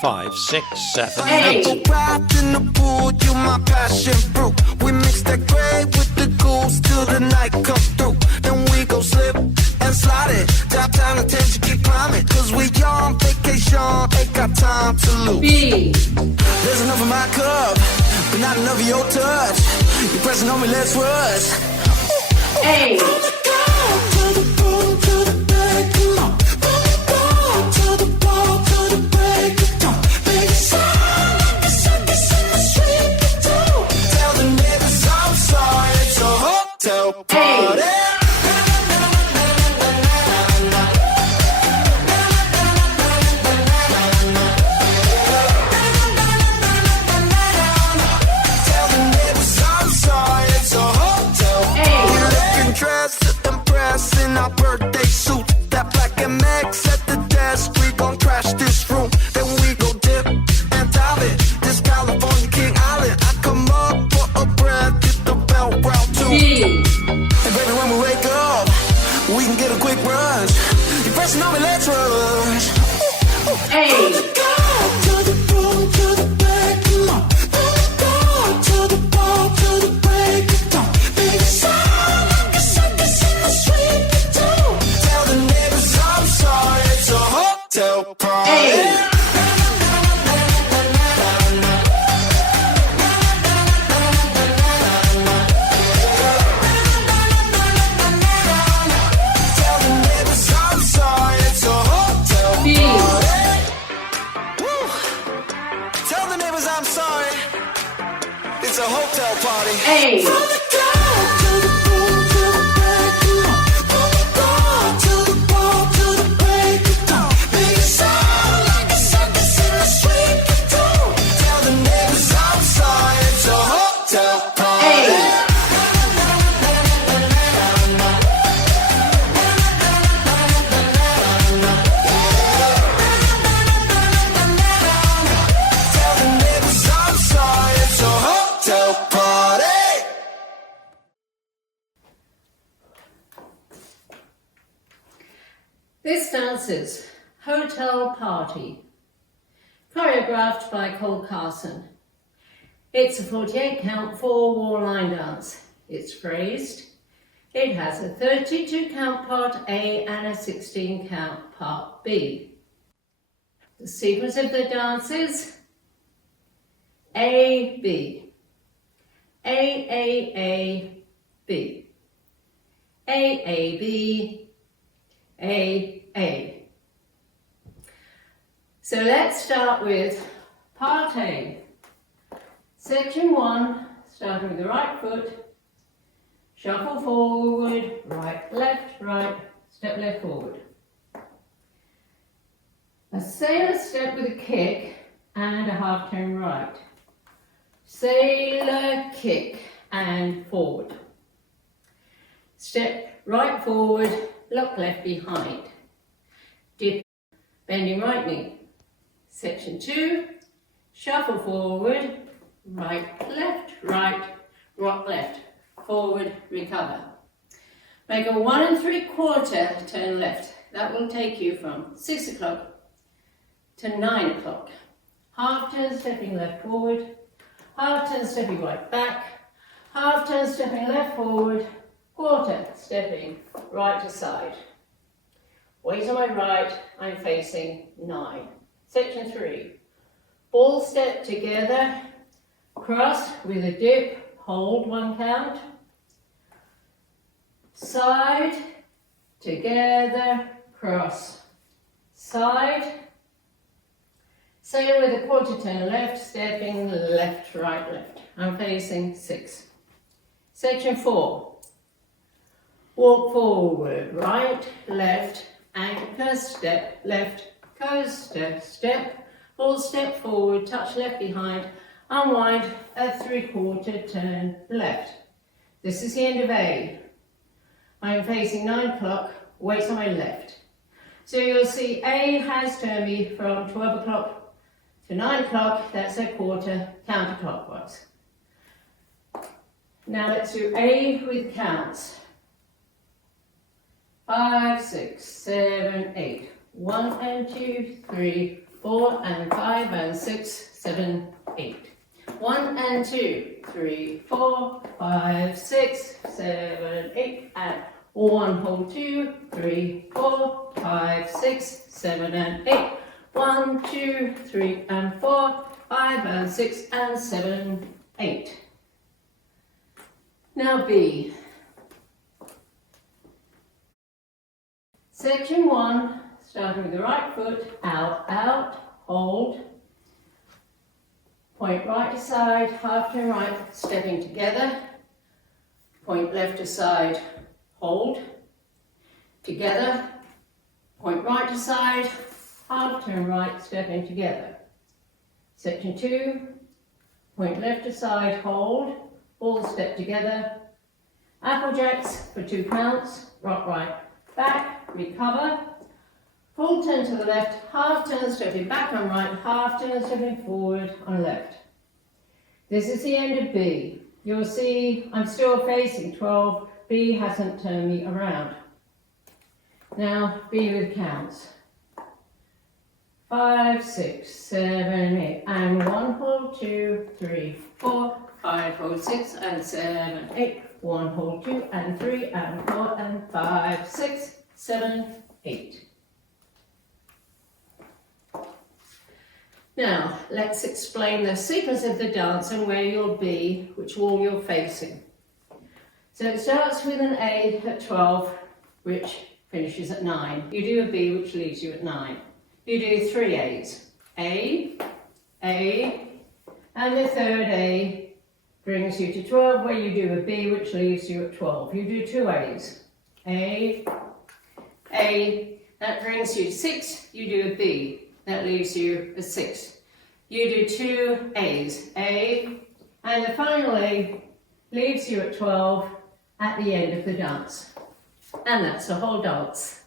5, 6, 7, 8. 8. Wrapped in the pool, you my passion fruit. We mix that gray with the goose till the night come through. Then we go slip and slide it. Top down attention, keep climbing. Cause we on vacation, ain't got time to lose. B. There's enough of my cup, but not enough of your touch. You're pressing on me, let's rush. A. It's a hotel party. A. From the club to the pool to the bedroom, from the bar to the bar to the break of dawn. Make it sound like a circus in the street. Tell the neighbors I'm sorry. It's a hotel party. Tell the neighbors I'm sorry. It's a hotel party. This dance is Hotel Party, choreographed by Cole Carson. It's a 48 count 4-wall line dance. It's phrased. It has a 32 count part A and a 16 count part B. The sequence of the dance is A, B, A, B, A, B, A. So let's start with part A. Section 1, starting with the right foot, shuffle forward, right, step left forward. A sailor step with a kick and a half turn right. Sailor kick and forward. Step right forward, lock left behind. Dip, bending right knee. Section 2, shuffle forward, right, rock left, forward, recover. Make a 1 3/4 turn left. That will take you from 6 o'clock to 9 o'clock. Half turn stepping left forward, half turn stepping right back, half turn stepping left forward, quarter stepping right to side. Weight on my right, I'm facing 9. Section 3, ball step together, cross with a dip, hold 1 count, side, together, cross, side, sail with a quarter turn left, stepping left, right. I'm facing 6. Section 4, walk forward, right, left, anchor, step, left, coaster, step, full step forward, touch left behind, unwind, a 3/4 turn left. This is the end of A. I'm facing 9 o'clock, weight on my left. So you'll see A has turned me from 12 o'clock to 9 o'clock, that's a quarter counterclockwise. Now let's do A with counts. 5, 6, 7, 8. 1 and 2, 3, 4 and 5 and 6, 7, 8. 1 and 2, 3, 4, 5, 6, 7, 8 and 1, hold 2, 3, 4, 5, 6, 7 and 8. 1, 2, 3 and 4, 5 and 6 and 7, 8. Now B. Section 1, starting with the right foot, out, out, hold. Point right to side, half turn right, stepping together. Point left to side, hold. Together. Point right to side, half turn right, stepping together. Section 2, point left to side, hold, all step together. Applejacks for 2 counts, rock right, back, recover. Full turn to the left, half turn stepping back on right, half turn stepping forward on left. This is the end of B. You'll see I'm still facing 12, B hasn't turned me around. Now B with counts. 5, 6, 7, 8, and 1, hold 2, 3, 4, 5, hold 6, and 7, 8, 1, hold 2, and 3, and 4, and 5, 6, 7, 8. Now, let's explain the sequence of the dance and where you'll be, which wall you're facing. So it starts with an A at 12, which finishes at 9. You do a B, which leaves you at 9. You do 3 A's. A, and the third A brings you to 12, where you do a B, which leaves you at 12. You do 2 A's. A, that brings you to 6, you do a B. That leaves you at 6. You do 2 A's, A, and the final A leaves you at 12 at the end of the dance. And that's the whole dance.